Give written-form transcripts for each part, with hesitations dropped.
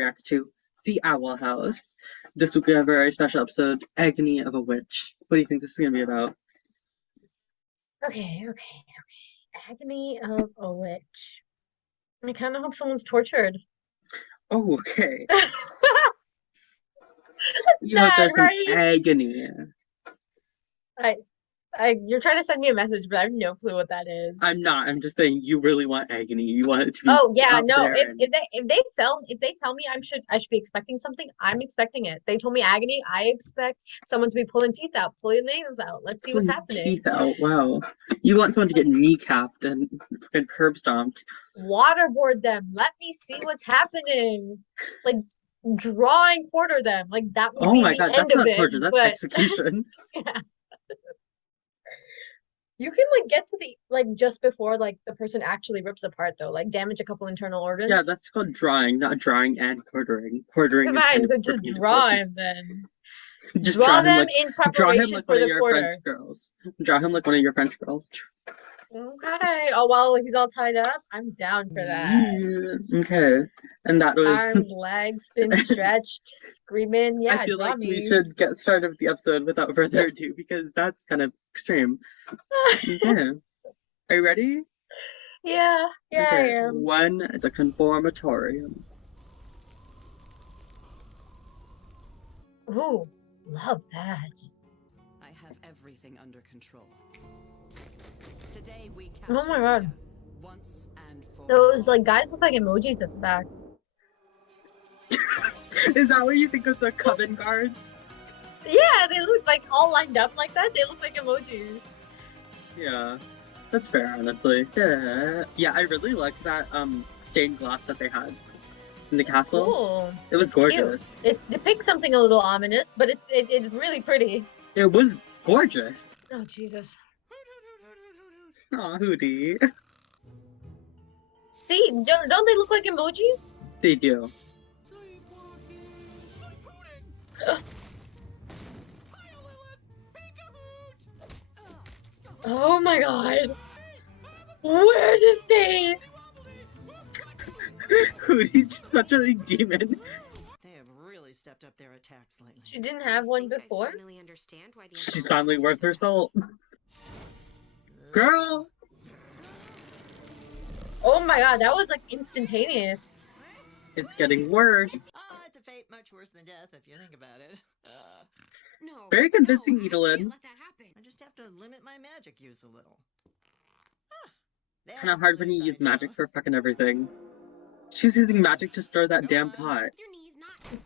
reacts to The Owl House. This week we have a very special episode, Agony of a Witch. What do you think this is going to be about? Okay. Agony of a witch. I kind of hope someone's tortured. Oh, okay. That's You hope bad, there's some right? agony. You're trying to send me a message, but I have no clue what that is. I'm not. I'm just saying you really want agony. You want it to be Oh yeah, out no. there and... If they tell me I should be expecting something, I'm expecting it. They told me agony, I expect someone to be pulling teeth out, pulling nails out. Let's see what's happening. Teeth out. Wow. You want someone to get kneecapped and curb stomped. Waterboard them. Let me see what's happening. Like draw and quarter them. Like that would be my the God, end that's of not it. torture. That's execution. Yeah. You can like get to the just before the person actually rips apart though, like damage a couple internal organs. Yeah, that's called drawing, not drawing and quartering. Quartering. Fine, so just draw him then. Just draw them in preparation for the quarter. Draw him like one of your French girls. Okay. Oh, while he's all tied up, I'm down for that. Yeah. Okay. And that was arms, legs, been stretched, screaming. Yeah, I feel like me. we should get started with the episode without further ado because that's kind of extreme. Okay. Are you ready? Yeah, okay. I am. 1, the conformatorium. Ooh, love that. I have everything under control. Today we oh my God. Once and for those guys look like emojis at the back. Is that what you think of the coven guards? Yeah, they look like all lined up like that. They look like emojis. Yeah, that's fair, honestly. Yeah, I really liked that stained glass that they had in the castle. Cool. It was gorgeous. Cute. It depicts something a little ominous, but it's really pretty. It was gorgeous. Oh Jesus. Aw, Hootie. See, don't they look like emojis? They do. Oh my God. Where's his face? Hootie's such a demon. They have really stepped up their attacks lately. She didn't have one before. She's finally worth her salt. Girl! Oh my God, that was instantaneous. It's getting worse. It's a fate much worse than death if you think about it. No. Very convincing, No, Edelin. let that happen. I just have to limit my magic use a little. Kind of hard when you use magic for fucking everything. She's using magic to stir that damn pot. Your knees, not.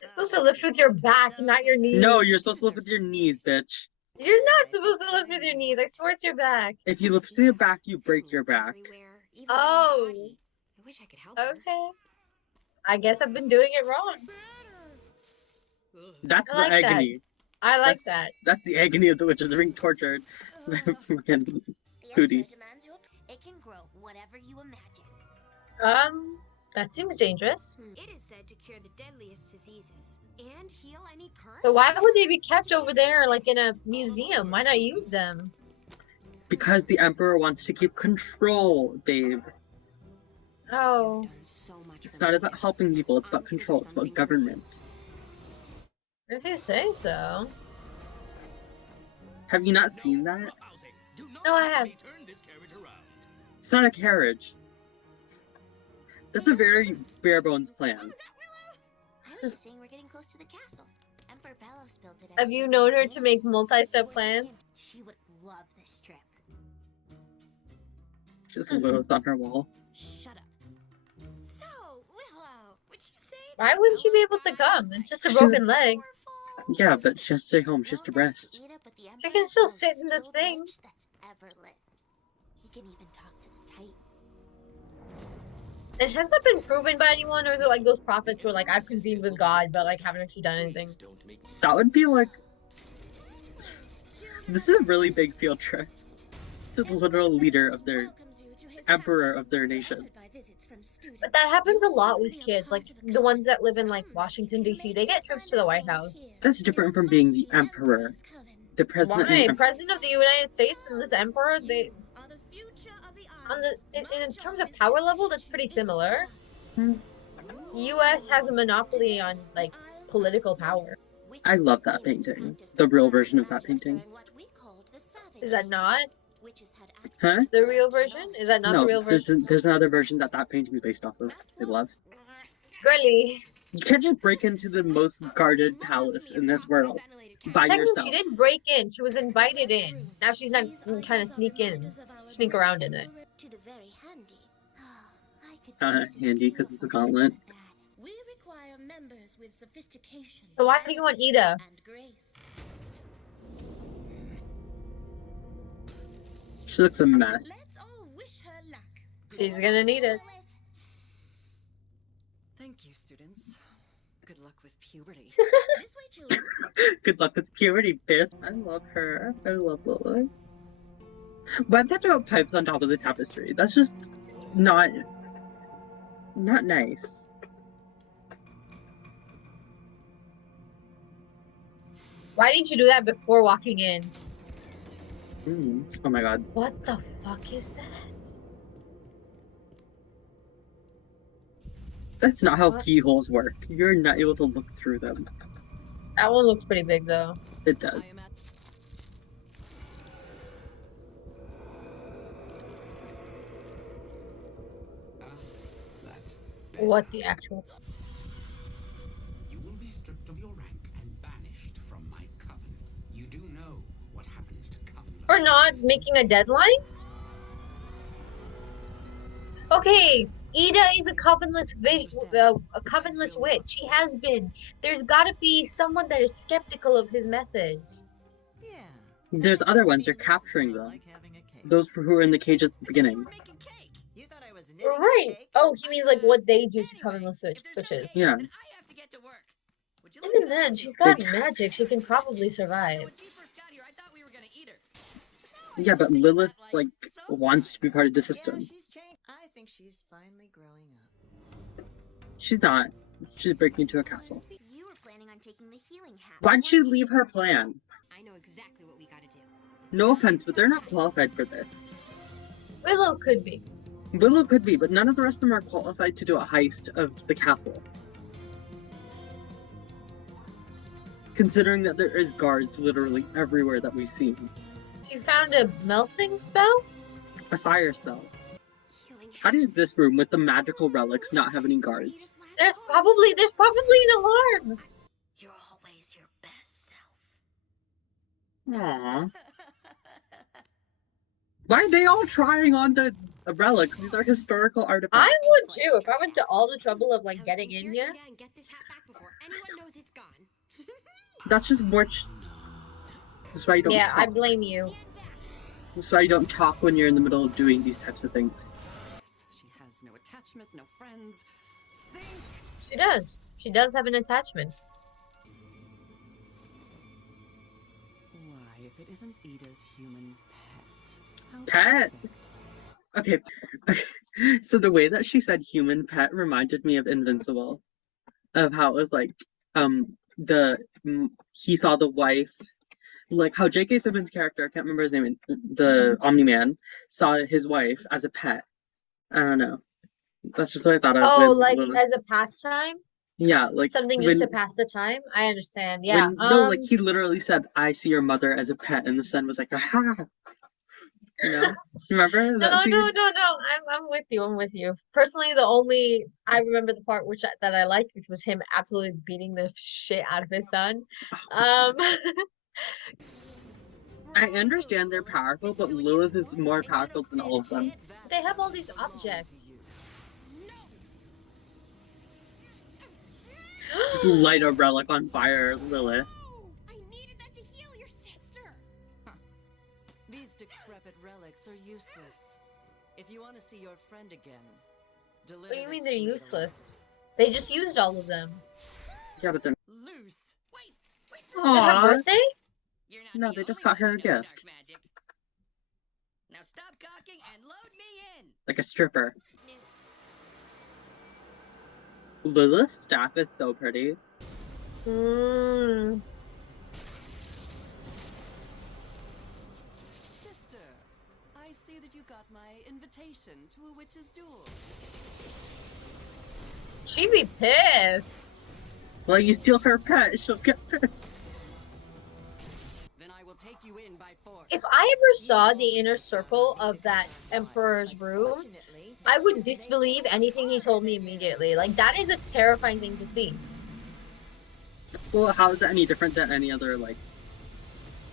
You're supposed to lift with your back, not your knees. No, you're supposed to lift with your knees, bitch. You're not supposed to lift with your knees. I swear it's your back. If you lift with your back, you break your back. Oh. I wish I could help her. Okay. I guess I've been doing it wrong. That's I like the agony. I like that. That's the agony of the witches. They're being tortured. Fucking Hootie. It can grow whatever you imagine. That seems dangerous. It is said to cure the deadliest diseases and heal any curse. So why would they be kept over there in a museum? Why not use them? Because the Emperor wants to keep control, babe. Oh. It's not about helping people, it's about control, it's about government. If you say so. Have you not seen that? No, I have. It's not a carriage. That's a very bare bones plan. I was just saying we're getting close to the castle. Emperor Bellos built it. Have you known her to make multi-step plans? She would love this trip. Just Lillith on her wall. Shut up. So, Willow, would you say? Why wouldn't she be able to come? It's just a broken leg. Yeah, but she has to stay home, she has to rest. She can still sit in this thing. He can even talk to the Titan. And has that been proven by anyone, or is it those prophets who are I've convened with God, but haven't actually done anything? That would be this is a really big field trip to the literal leader of their emperor of their nation. But that happens a lot with kids, the ones that live in Washington D.C. They get trips to the White House. That's different from being the emperor. The president. Why? President of the United States and this emperor, they in terms of power level, that's pretty similar. U.S. has a monopoly on like political power. I love that painting. The real version of that painting. Is that not Huh? the real version? Is that not the No, real version? there's another version that painting is based off of. I love. Really? You can't just break into the most guarded palace in this world by Technically, yourself. she didn't break in. She was invited in. Now she's not trying to sneak around in it. Handy because it's a gauntlet. We require members with sophistication. So why do you want Ida? And grace. She looks a mess. Let's all wish her luck. She's gonna need it. Thank you, students. Good luck with puberty. This way, children. Good luck with purity, bitch. I love her. I love Lillith. Why'd they throw pipes on top of the tapestry? That's just not nice. Why didn't you do that before walking in? Oh my god. What the fuck is that? That's not how What? keyholes work. You're not able to look through them. That one looks pretty big though. It does. I am at That's What the actual? You will be stripped of your rank and banished from my coven. You do know what happens to coven. For not making a deadline? Okay, Ida is a covenless witch. She has been. There's got to be someone that is skeptical of his methods. Yeah. There's other ones. You're capturing them. Like having a cake. Those who were in the cage at the beginning. We're making cake. You thought I was knitting a Right. cake? Oh, he means like what they do to Anyway, covenless if there's no witches. cake, Yeah. then I have to get to work. Would you like Even to then, know she's too? got magic. She can probably survive. When she first got here, I thought we were gonna eat her. Yeah, but Lillith, like, wants to be part of the system. Yeah, she's changed. I think she's finally growing up. She's not. She's breaking into a castle. You were planning on taking the healing hat. Why'd she leave her plan? I know exactly what we gotta do. No offense, but they're not qualified for this. Willow could be. Willow could be, but none of the rest of them are qualified to do a heist of the castle. Considering that there is guards literally everywhere that we see. She found a melting spell? A fire spell. Healing How does this room with the magical relics not have any guards? There's probably an alarm. You're always your best self. Aww. Why are they all trying on the relics? These are historical artifacts. I would too if I went to all the trouble of like getting in here. And get this hat back before anyone knows it's gone. That's just more. That's why you don't. Yeah, I talk. blame you. Stand back. That's why you don't talk when you're in the middle of doing these types of things. So she has no attachment, no friends. Think. She does. She does have an attachment. Why, if it isn't Ida's human pet? How Pet? perfect. Okay. So the way that she said human pet reminded me of Invincible, of how it was like, he saw the wife, like how J.K. Simmons' character, I can't remember his name, the Omni-Man, saw his wife as a pet. I don't know. That's just what I thought of. Oh, when like Lillith- as a pastime? yeah, like Something just to pass the time? I understand. Yeah. no, like he literally said, "I see your mother as a pet," and the son was like, "Aha!" You know, you remember No, that scene? no. I'm with you. I'm with you. Personally, I remember the part that I liked, which was him absolutely beating the shit out of his son. I understand they're powerful, but Lilith is more powerful than all of them. They have all these objects. Just light a relic on fire, Lilith. I needed that to heal your sister. These decrepit relics are useless. If you want to see your friend again, deliver What do you mean this they're to Ida. useless? They just used all of them. Yeah, but they're. Loose. Is it her Aww. birthday? You're not No, the they just only got one her who a knows dark gift. magic. Now stop gawking and load me in. Like a stripper. Newt. Lilith's staff is so pretty. Mm. Sister, I see that you got my invitation to a witch's duel. She'd be pissed. Well, you steal her pet, she'll get pissed. Then I will take you in by force. If I ever saw the inner circle of that Emperor's room, I would disbelieve anything he told me immediately. Like, that is a terrifying thing to see. Well, how is that any different than any other, like,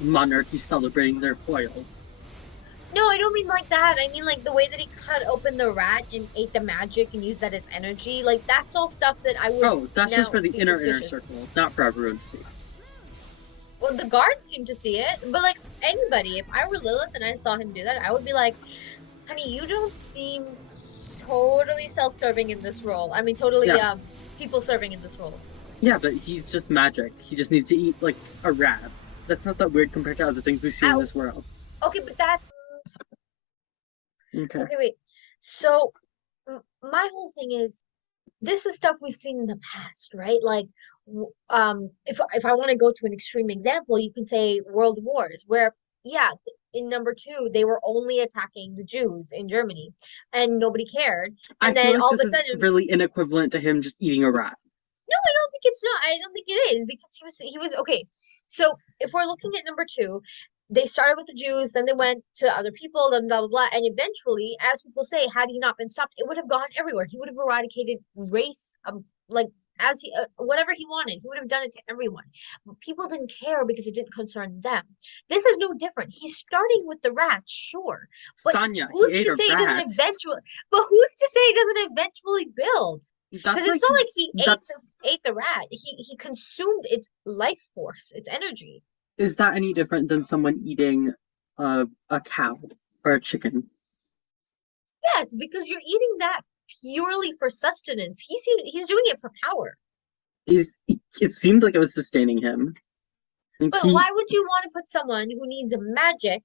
monarchy celebrating their foils? No, I don't mean like that. I mean like the way that he cut open the rat and ate the magic and used that as energy. Like, that's all stuff that I would. Oh, that's just for the be inner suspicious. circle, not for everyone to see. Well, the guards seem to see it, but like anybody, if I were Lilith and I saw him do that, I would be like, honey, you don't seem totally self-serving in this role. I mean, totally Yeah. people-serving in this role. Yeah, but he's just magic. He just needs to eat, like, a rat. That's not that weird compared to other things we've seen in this world. Okay, but that's Okay. okay. Wait, so my whole thing is, this is stuff we've seen in the past, right? Like, if I want to go to an extreme example, you can say World Wars, where yeah, in number 2, they were only attacking the Jews in Germany, and nobody cared. I And feel then like all of this a sudden, is really inequivalent to him just eating a rat. no, I don't think it's not. I don't think it is, because he was okay. So if we're looking at number 2, they started with the Jews, then they went to other people, then blah blah blah, and eventually, as people say, had he not been stopped, it would have gone everywhere. He would have eradicated race, like as he whatever he wanted. He would have done it to everyone. But people didn't care because it didn't concern them. This is no different. He's starting with the rats, sure, but Sanya, who's he ate to a say it doesn't rat. eventually? But who's to say it doesn't eventually build? That's Because it's not like he that's- ate the rat. He consumed its life force, its energy. Is that any different than someone eating a cow or a chicken? Yes, because you're eating that purely for sustenance. He's doing it for power. It seemed like it was sustaining him. Like But why would you want to put someone who needs magic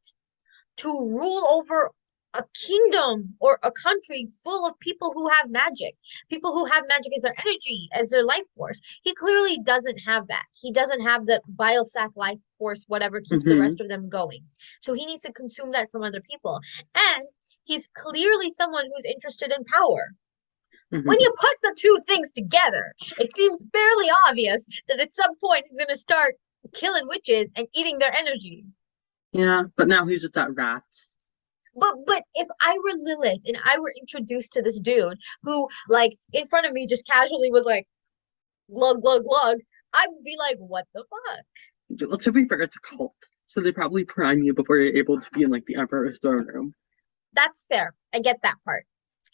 to rule over a kingdom or a country full of people who have magic? People who have magic as their energy, as their life force. He clearly doesn't have that. He doesn't have the biosac life force, whatever keeps the rest of them going. So he needs to consume that from other people. And he's clearly someone who's interested in power. When you put the two things together, it seems fairly obvious that at some point he's going to start killing witches and eating their energy. Yeah, but now he's just at rats. But if I were Lilith and I were introduced to this dude who, like, in front of me just casually was like, glug, glug, glug, I would be like, what the fuck? Well, to be fair, it's a cult. So they probably prime you before you're able to be in, like, the Emperor's throne room. That's fair. I get that part.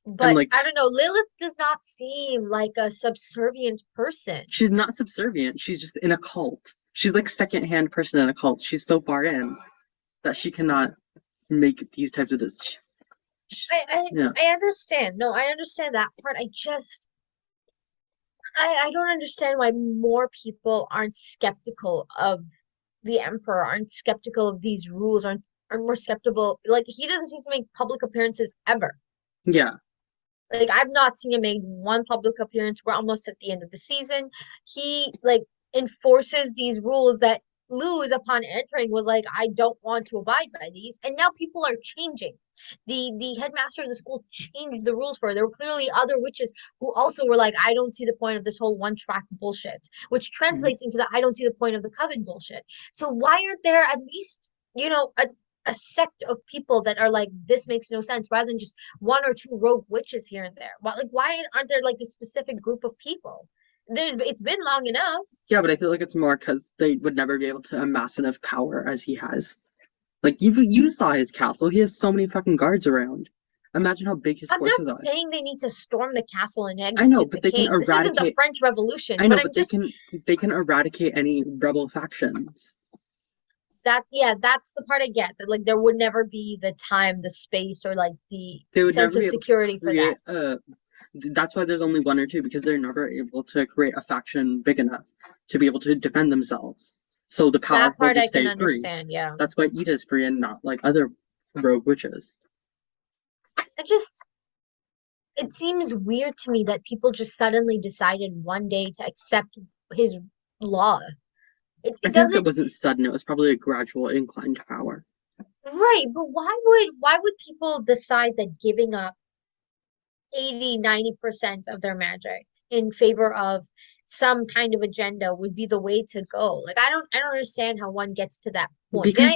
But, like, I don't know, Lilith does not seem like a subservient person. She's not subservient. She's just in a cult. She's like second-hand person in a cult. She's so far in that she cannot make these types of decisions. I understand. No, I understand that part. I don't understand why more people aren't skeptical of the Emperor, aren't skeptical of these rules, aren't more skeptical. Like, he doesn't seem to make public appearances ever. Yeah. Like, I've not seen him make one public appearance. We're almost at the end of the season. He, like, enforces these rules that Luz, upon entering, was like, I don't want to abide by these. And now people are changing. The headmaster of the school changed the rules for her. There were clearly other witches who also were like, I don't see the point of this whole one-track bullshit, which translates into the I don't see the point of the coven bullshit. So why aren't there at least, you know, a sect of people that are like, this makes no sense, rather than just one or two rogue witches here and there? Why aren't there like a specific group of people? It's been long enough. Yeah, but I feel like it's more because they would never be able to amass enough power as he has. Like, you saw his castle. He has so many fucking guards around. Imagine how big his forces are. I'm not saying they need to storm the castle and execute I know, but the they king. can This isn't the eradicate. French Revolution. I know, but they can eradicate any rebel factions. That's the part I get. That like there would never be the time, the space, or like the sense of security for that. That's why there's only one or two, because they're never able to create a faction big enough to be able to defend themselves. So the power That part will I just stay can free. understand. Yeah. That's why Ida's free and not like other rogue witches. It seems weird to me that people just suddenly decided one day to accept his law. I think it wasn't sudden. It was probably a gradual incline to power. Right, but why would people decide that giving up 80-90% of their magic in favor of some kind of agenda would be the way to go. Like I don't understand how one gets to that point. Because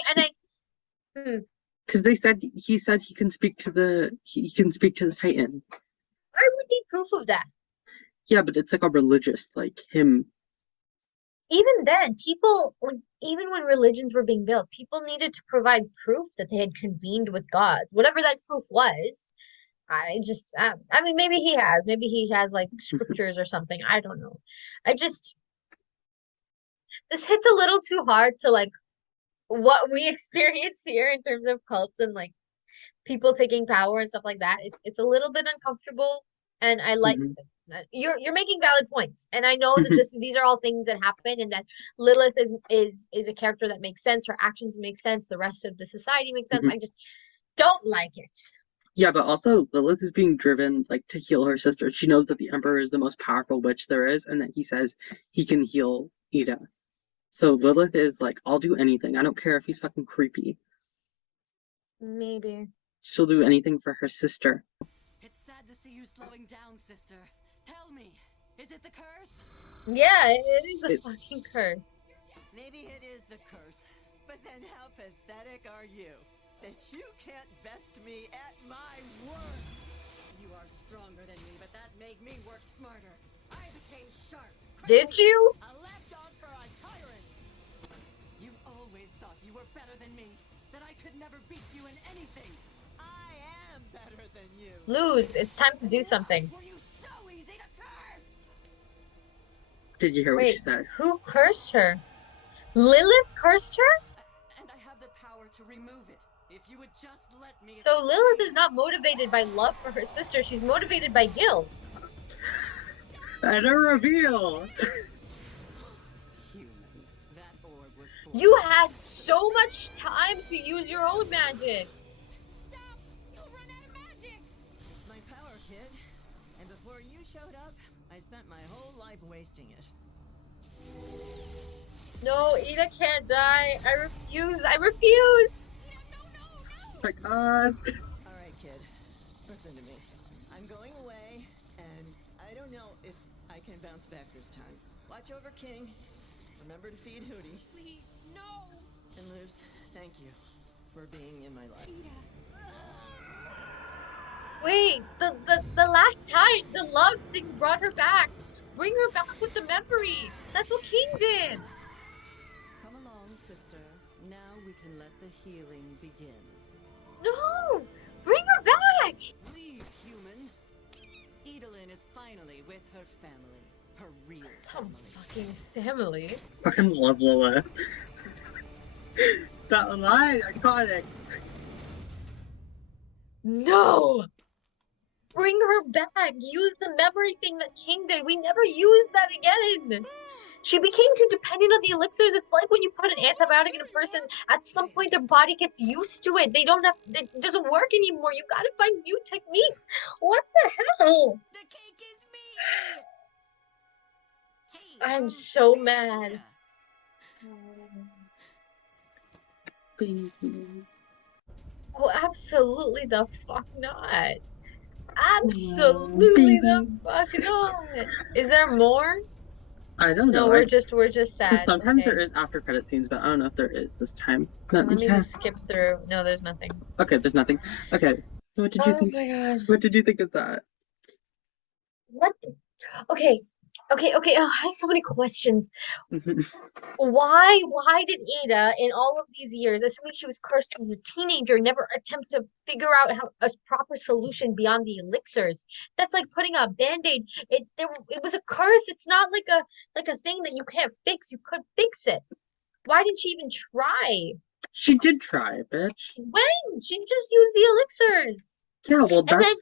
And they said he can speak to the Titan. I would need proof of that. Yeah, but it's like a religious, like him. Even then, even when religions were being built, people needed to provide proof that they had convened with gods, whatever that proof was. I mean, maybe he has like scriptures or something. I don't know. This hits a little too hard to like what we experience here in terms of cults and like people taking power and stuff like that. It's a little bit uncomfortable, and I like Mhm. you're making valid points, and I know that these are all things that happen, and that Lilith is a character that makes sense. Her actions make sense. The rest of the society makes sense. Mhm. I just don't like it. Yeah, but also Lilith is being driven like to heal her sister. She knows that the Emperor is the most powerful witch there is, and that he says he can heal Ida. So Lilith is like, I'll do anything. I don't care if he's fucking creepy. Maybe. She'll do anything for her sister. It's sad to see you slowing down, sister. Tell me, is it the curse? Yeah, it is a fucking curse. Maybe it is the curse, but then how pathetic are you? That you can't best me at my worst. You are stronger than me, but that made me work smarter. I became sharp. Did you? A lapdog for a tyrant. You always thought you were better than me, that I could never beat you in anything. I am better than you. Luz, it's time to do something. Were you so easy to curse? Did you hear what she Wait, said? who cursed her? Lilith cursed her? And I have the power to remove it. If you would just let me. So Lilith is not motivated by love for her sister. She's motivated by guilt. And a reveal! Human. That orb was for You had so much time to use your own magic. Stop! You'll run out of magic! It's my power, kid. And before you showed up, I spent my whole life wasting it. No, Ida can't die. I refuse. I refuse. Oh my god. Alright, kid. Listen to me. I'm going away, and I don't know if I can bounce back this time. Watch over King. Remember to feed Hootie. Please, no! And Luz, thank you for being in my life. Ida. Wait, the last time the love thing brought her back. Bring her back with the memory. That's what King did. Come along, sister. Now we can let the healing begin. No, bring her back. Leave, human. Idolin is finally with her family. Her real Some family. fucking family. Fucking love Lilith. That line, iconic. No. Bring her back. Use the memory thing that King did. We never used that again. She became too dependent on the elixirs. It's like when you put an antibiotic in a person, at some point their body gets used to it. It doesn't work anymore. You gotta find new techniques. What the hell? The cake is me! Hey, I'm so where's mad. Ida? Oh, absolutely the fuck not. Absolutely the fuck not. Is there more? I don't know. No, we're just Because sad. sometimes Okay. there is after credit scenes, but I don't know if there is this time. No, Let me yeah. just skip through. No, there's nothing. Okay, there's nothing. Okay, what did you Oh think? my god. What did you think of that? What? Okay. Oh, I have so many questions. Why did Ada, in all of these years, assuming she was cursed as a teenager, never attempt to figure out how a proper solution beyond the elixirs? That's like putting a band-aid. It was a curse. It's not like a thing that you can't fix. You could fix it. Why didn't she even try? She did try, bitch. When? She just used the elixirs. Yeah, well, And that's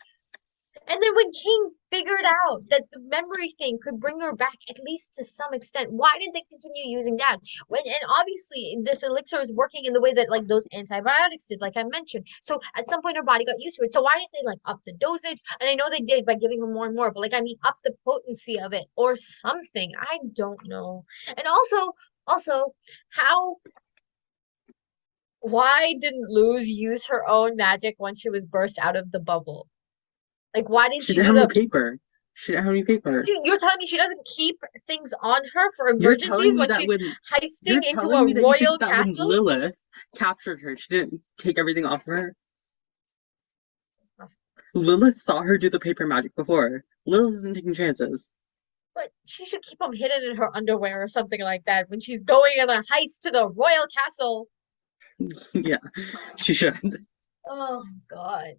then when King figured out that the memory thing could bring her back at least to some extent, why didn't they continue using that? And obviously this elixir is working in the way that like those antibiotics did, like I mentioned. So at some point her body got used to it. So why didn't they like up the dosage? And I know they did by giving her more and more, but like I mean up the potency of it or something. I don't know. And also why didn't Luz use her own magic once she was burst out of the bubble? Like, why didn't she she didn't do have the the paper. She didn't have any paper. You're telling me she doesn't keep things on her for You're emergencies telling me when that she's when you're heisting into telling a me that you royal think that when castle? Lilith captured her, she didn't take everything off of her? Lilith saw her do the paper magic before. Lilith isn't taking chances. But she should keep them hidden in her underwear or something like that when she's going on a heist to the royal castle. Yeah, she should. Oh God.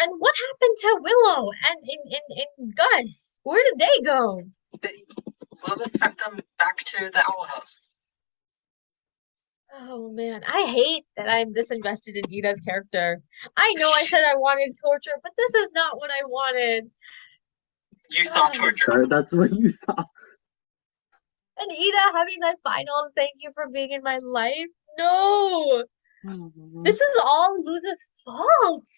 And what happened to Willow and Gus? Where did they go? Lilith sent them back to the Owl House. Oh man, I hate that I'm this invested in Ida's character. I know I said I wanted torture, but this is not what I wanted. You saw torture. That's what you saw. And Ida having that final thank you for being in my life. No, this is all Luz's fault.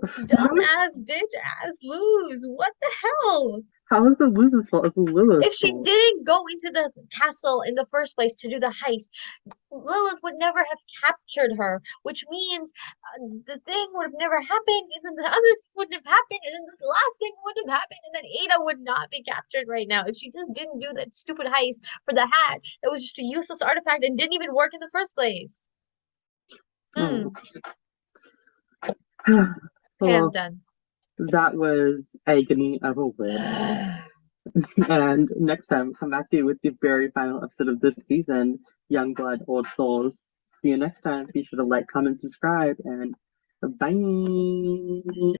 Dumbass bitch ass Luz. What the hell? How is it Luz's fault? It's Lilith's If she fault. didn't go into the castle in the first place to do the heist, Lilith would never have captured her, which means the thing would have never happened, and then the other thing wouldn't have happened, and then the last thing wouldn't have happened, and then Ada would not be captured right now if she just didn't do that stupid heist for the hat that was just a useless artifact and didn't even work in the first place. Oh. Okay, I'm Well, done. that was Agony of a Witch. And next time, come back to you with the very final episode of this season, Young Blood, Old Souls. See you next time. Be sure to like, comment, subscribe, and bye.